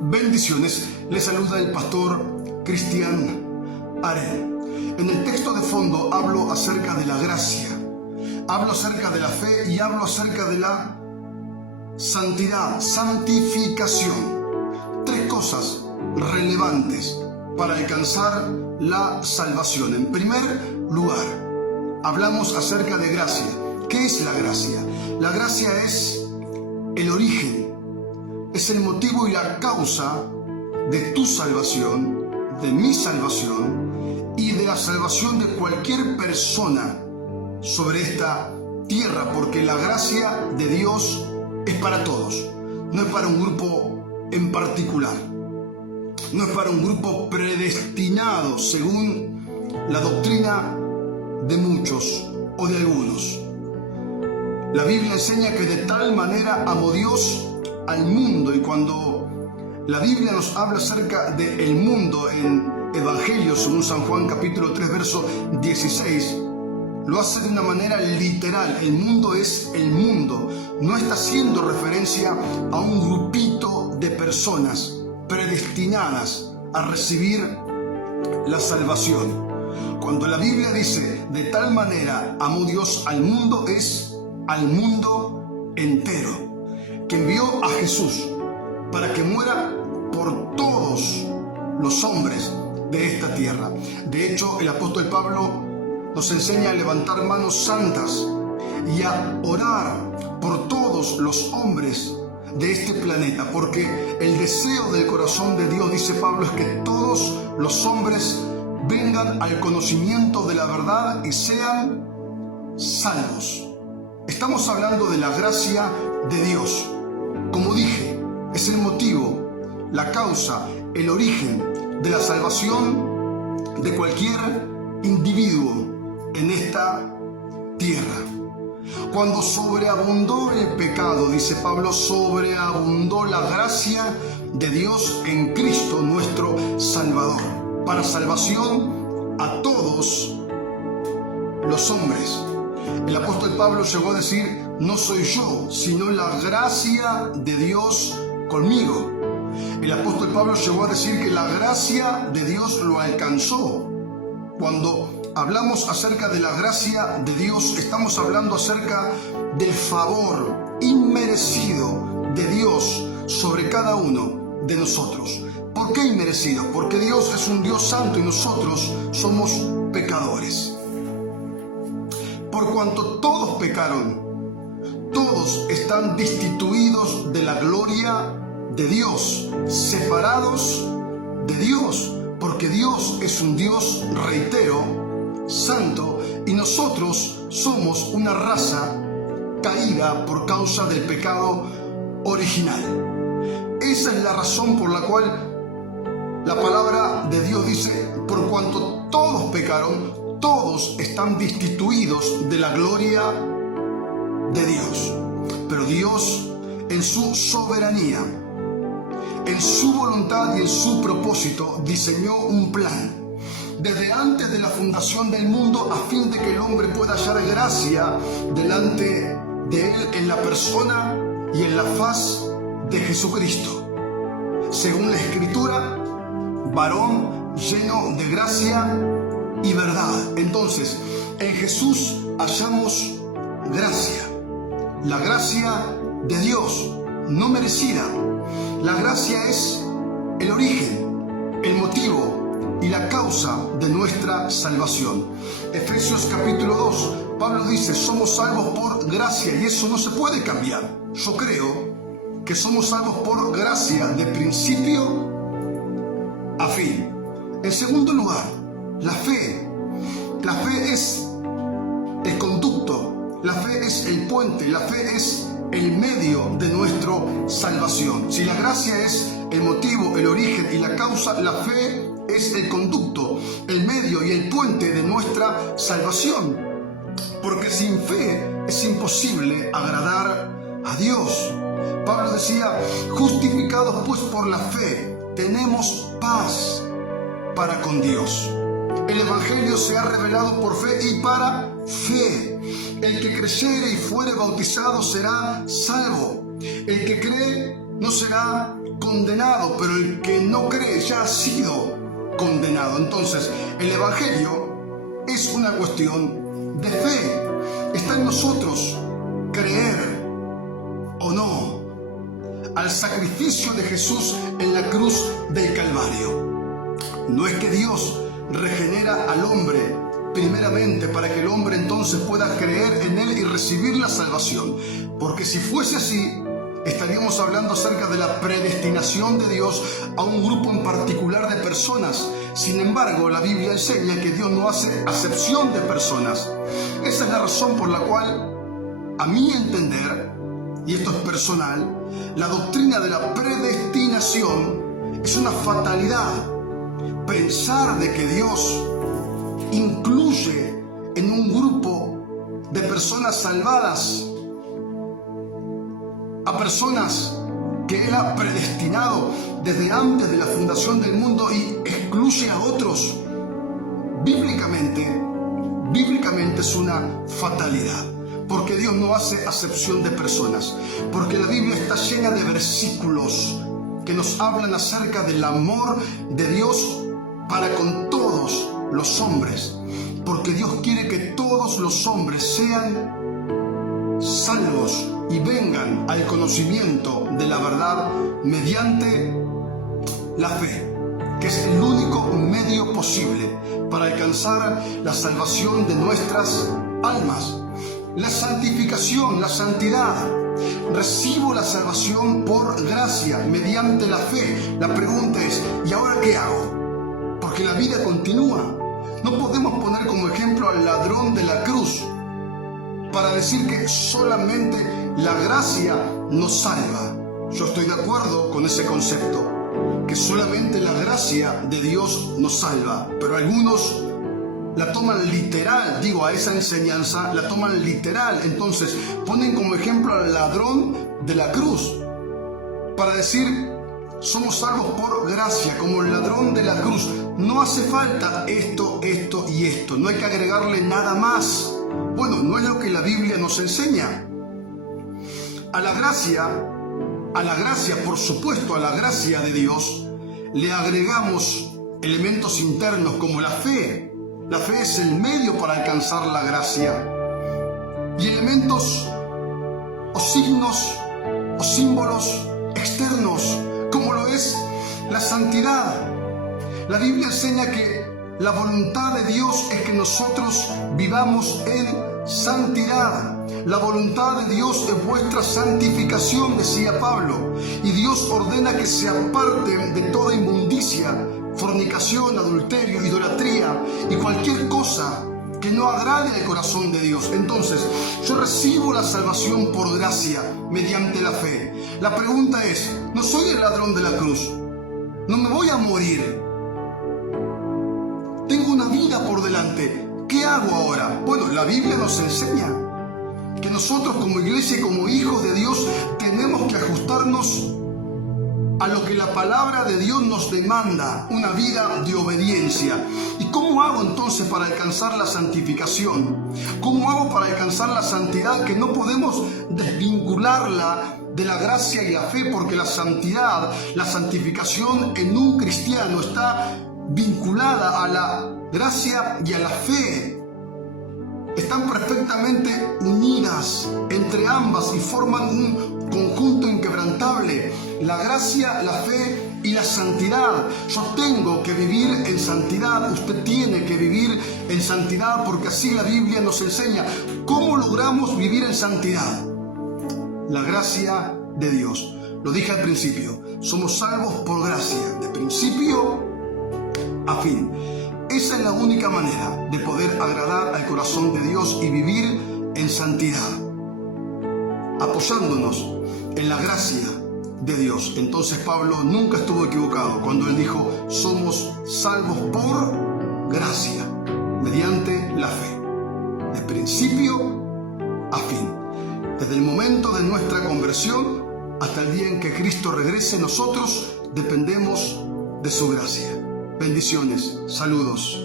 Bendiciones, les saluda el pastor Cristian Arel. En el texto de fondo hablo acerca de la gracia, hablo acerca de la fe y hablo acerca de la santidad, santificación. Tres cosas relevantes para alcanzar la salvación. En primer lugar, hablamos acerca de gracia. ¿Qué es la gracia? La gracia es el origen, es el motivo y la causa de tu salvación, de mi salvación y de la salvación de cualquier persona sobre esta tierra, porque la gracia de Dios es para todos, no es para un grupo en particular, no es para un grupo predestinado según la doctrina de muchos o de algunos. La Biblia enseña que de tal manera amó Dios al mundo, y cuando la Biblia nos habla acerca del mundo en Evangelios, según San Juan capítulo 3 verso 16, lo hace de una manera literal. El mundo es el mundo, no está haciendo referencia a un grupito de personas predestinadas a recibir la salvación. Cuando la Biblia dice de tal manera amó Dios al mundo, es al mundo entero, que envió a Jesús para que muera por todos los hombres de esta tierra. De hecho, el apóstol Pablo nos enseña a levantar manos santas y a orar por todos los hombres de este planeta, porque el deseo del corazón de Dios, dice Pablo, es que todos los hombres vengan al conocimiento de la verdad y sean salvos. Estamos hablando de la gracia de Dios. Como dije, es el motivo, la causa, el origen de la salvación de cualquier individuo en esta tierra. Cuando sobreabundó el pecado, dice Pablo, sobreabundó la gracia de Dios en Cristo nuestro Salvador, para salvación a todos los hombres. El apóstol Pablo llegó a decir: no soy yo, sino la gracia de Dios conmigo. El apóstol Pablo llegó a decir que la gracia de Dios lo alcanzó. Cuando hablamos acerca de la gracia de Dios, estamos hablando acerca del favor inmerecido de Dios sobre cada uno de nosotros. ¿Por qué inmerecido? Porque Dios es un Dios santo y nosotros somos pecadores. Por cuanto todos pecaron, todos están destituidos de la gloria de Dios, separados de Dios, porque Dios es un Dios, reitero, santo, y nosotros somos una raza caída por causa del pecado original. Esa es la razón por la cual la palabra de Dios dice: por cuanto todos pecaron, todos están destituidos de la gloria de Dios. Pero Dios, en su soberanía, en su voluntad y en su propósito, diseñó un plan desde antes de la fundación del mundo, a fin de que el hombre pueda hallar gracia delante de él en la persona y en la faz de Jesucristo. Según la Escritura, varón lleno de gracia y verdad. Entonces, en Jesús hallamos gracia, la gracia de Dios, no merecida. La gracia es el origen, el motivo y la causa de nuestra salvación. Efesios capítulo 2, Pablo dice: somos salvos por gracia, y eso no se puede cambiar. Yo creo que somos salvos por gracia de principio a fin. En segundo lugar, la fe. La fe es el conducto, la fe es el puente, la fe es el medio de nuestra salvación. Si la gracia es el motivo, el origen y la causa, la fe es el conducto, el medio y el puente de nuestra salvación. Porque sin fe es imposible agradar a Dios. Pablo decía: justificados pues por la fe, tenemos paz para con Dios. El Evangelio se ha revelado por fe y para fe. El que creyere y fuere bautizado será salvo. El que cree no será condenado, pero el que no cree ya ha sido condenado. Entonces, el Evangelio es una cuestión de fe. Está en nosotros creer o no al sacrificio de Jesús en la cruz del Calvario. No es que Dios regenera al hombre primeramente para que el hombre entonces pueda creer en él y recibir la salvación, porque si fuese así, estaríamos hablando acerca de la predestinación de Dios a un grupo en particular de personas. Sin embargo, la Biblia enseña que Dios no hace acepción de personas. Esa es la razón por la cual, a mi entender, y esto es personal, la doctrina de la predestinación es una fatalidad. Pensar de que Dios incluye en un grupo de personas salvadas a personas que Él ha predestinado desde antes de la fundación del mundo y excluye a otros, bíblicamente es una fatalidad, porque Dios no hace acepción de personas, porque la Biblia está llena de versículos que nos hablan acerca del amor de Dios para con todos los hombres, porque Dios quiere que todos los hombres sean salvos y vengan al conocimiento de la verdad mediante la fe, que es el único medio posible para alcanzar la salvación de nuestras almas. La santificación, la santidad. Recibo la salvación por gracia, mediante la fe. La pregunta es, ¿y ahora qué hago? Porque la vida continúa. No podemos poner como ejemplo al ladrón de la cruz para decir que solamente la gracia nos salva. Yo estoy de acuerdo con ese concepto, que solamente la gracia de Dios nos salva, pero algunos la toman literal, a esa enseñanza la toman literal. Entonces ponen como ejemplo al ladrón de la cruz para decir, somos salvos por gracia, como el ladrón de la cruz. No hace falta esto y esto, no hay que agregarle nada más. Bueno, no es lo que la Biblia nos enseña. A la gracia, por supuesto, a la gracia de Dios, le agregamos elementos internos como la fe. La fe es el medio para alcanzar la gracia. Y elementos o signos o símbolos externos, como lo es la santidad. La Biblia enseña que la voluntad de Dios es que nosotros vivamos en santidad. La voluntad de Dios es vuestra santificación, decía Pablo. Y Dios ordena que se aparten de toda inmundicia, fornicación, adulterio, idolatría y cualquier cosa que no agrade al corazón de Dios. Entonces, yo recibo la salvación por gracia, mediante la fe. La pregunta es, no soy el ladrón de la cruz, no me voy a morir, tengo una vida por delante. ¿Qué hago ahora? Bueno, la Biblia nos enseña que nosotros como iglesia y como hijos de Dios tenemos que ajustarnos a lo que la palabra de Dios nos demanda, una vida de obediencia. ¿Y cómo hago entonces para alcanzar la santificación? ¿Cómo hago para alcanzar la santidad, que no podemos desvincularla de la gracia y la fe? Porque la santidad, la santificación en un cristiano está vinculada a la gracia y a la fe. Están perfectamente unidas entre ambas y forman un conjunto inquebrantable. La gracia, la fe y la santidad. Yo tengo que vivir en santidad, usted tiene que vivir en santidad, porque así la Biblia nos enseña. ¿Cómo logramos vivir en santidad? La gracia de Dios. Lo dije al principio, somos salvos por gracia, de principio a fin. Esa es la única manera de poder agradar al corazón de Dios y vivir en santidad, apoyándonos en la gracia de Dios. Entonces Pablo nunca estuvo equivocado cuando él dijo, somos salvos por gracia, mediante la fe, de principio a fin. Desde el momento de nuestra conversión hasta el día en que Cristo regrese, nosotros dependemos de su gracia. Bendiciones, saludos.